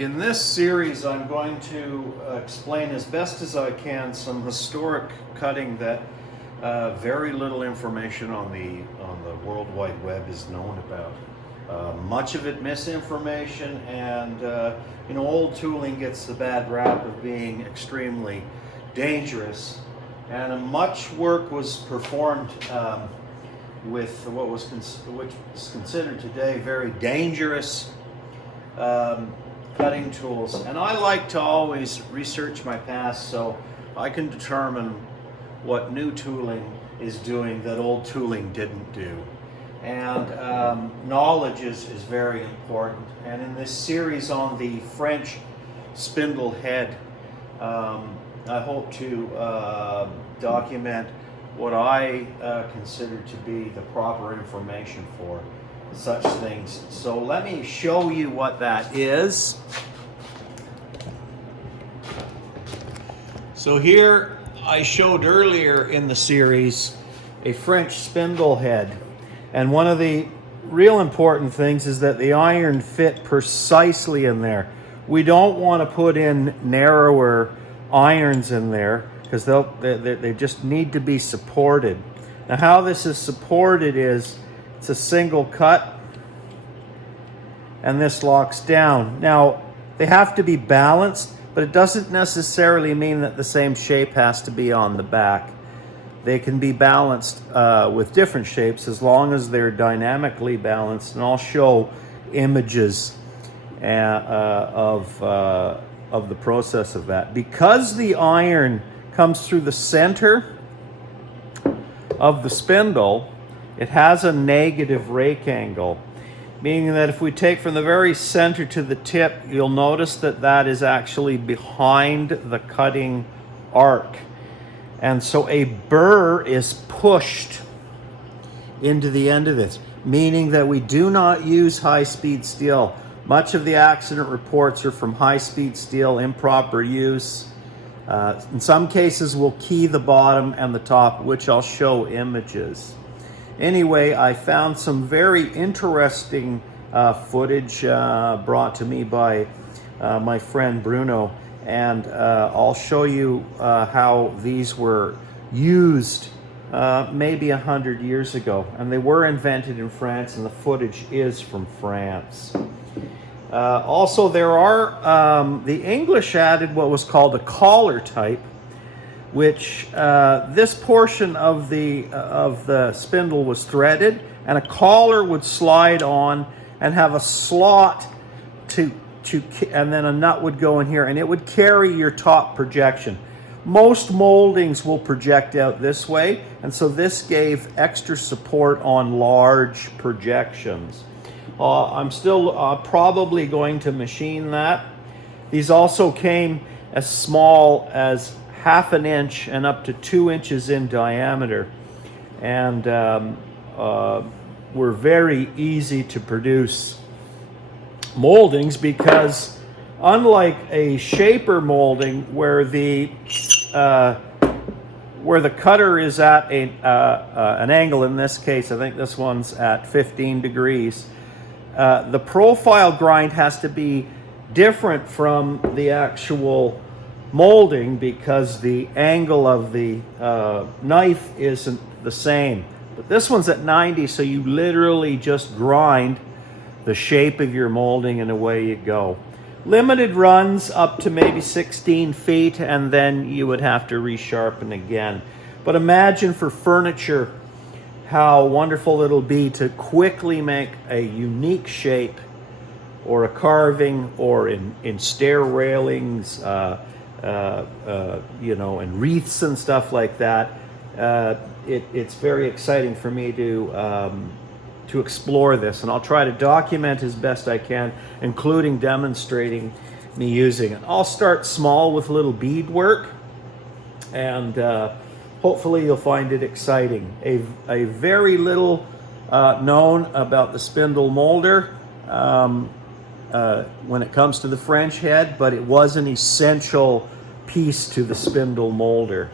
In this series, I'm going to explain as best as I can some historic cutting that very little information on the World Wide Web is known about. Much of it misinformation, and old tooling gets the bad rap of being extremely dangerous. And much work was performed with which is considered today very dangerous cutting tools. And I like to always research my past so I can determine what new tooling is doing that old tooling didn't do. And knowledge is very important. And in this series on the French spindle head, I hope to document what I consider to be the proper information for such things. So let me show you what that is. So here I showed earlier in the series a French spindle head. And one of the real important things is that the iron fit precisely in there. We don't want to put in narrower irons in there because they just need to be supported. Now how this is supported is it's a single cut and this locks down. Now they have to be balanced, but it doesn't necessarily mean that the same shape has to be on the back. They can be balanced with different shapes as long as they're dynamically balanced, and I'll show images of the process of that. Because the iron comes through the center of the spindle, it has a negative rake angle, meaning that if we take from the very center to the tip, you'll notice that that is actually behind the cutting arc. And so a burr is pushed into the end of this, meaning that we do not use high-speed steel. Much of the accident reports are from high-speed steel, improper use. In some cases, we'll key the bottom and the top, which I'll show images. Anyway, I found some very interesting footage brought to me by my friend Bruno, and I'll show you how these were used maybe 100 years ago. And they were invented in France, and the footage is from France. Also, there are, the English added what was called a collar type, which this portion of the spindle was threaded, and a collar would slide on and have a slot and then a nut would go in here, and it would carry your top projection. Most moldings will project out this way, and so this gave extra support on large projections. I'm still probably going to machine that. These also came as small as 1/2 inch and up to 2 inches in diameter, and were very easy to produce moldings because unlike a shaper molding where the cutter is at an angle, in this case I think this one's at 15 degrees, the profile grind has to be different from the actual molding because the angle of the knife isn't the same. But this one's at 90, so you literally just grind the shape of your molding and away you go. Limited runs up to maybe 16 feet, and then you would have to resharpen again. But imagine for furniture how wonderful it'll be to quickly make a unique shape or a carving, or in stair railings, and wreaths and stuff like that. It's very exciting for me to explore this, and I'll try to document as best I can, including demonstrating me using it. I'll start small with little beadwork, and hopefully you'll find it exciting. A very little known about the spindle molder when it comes to the French head, but it was an essential piece to the spindle molder.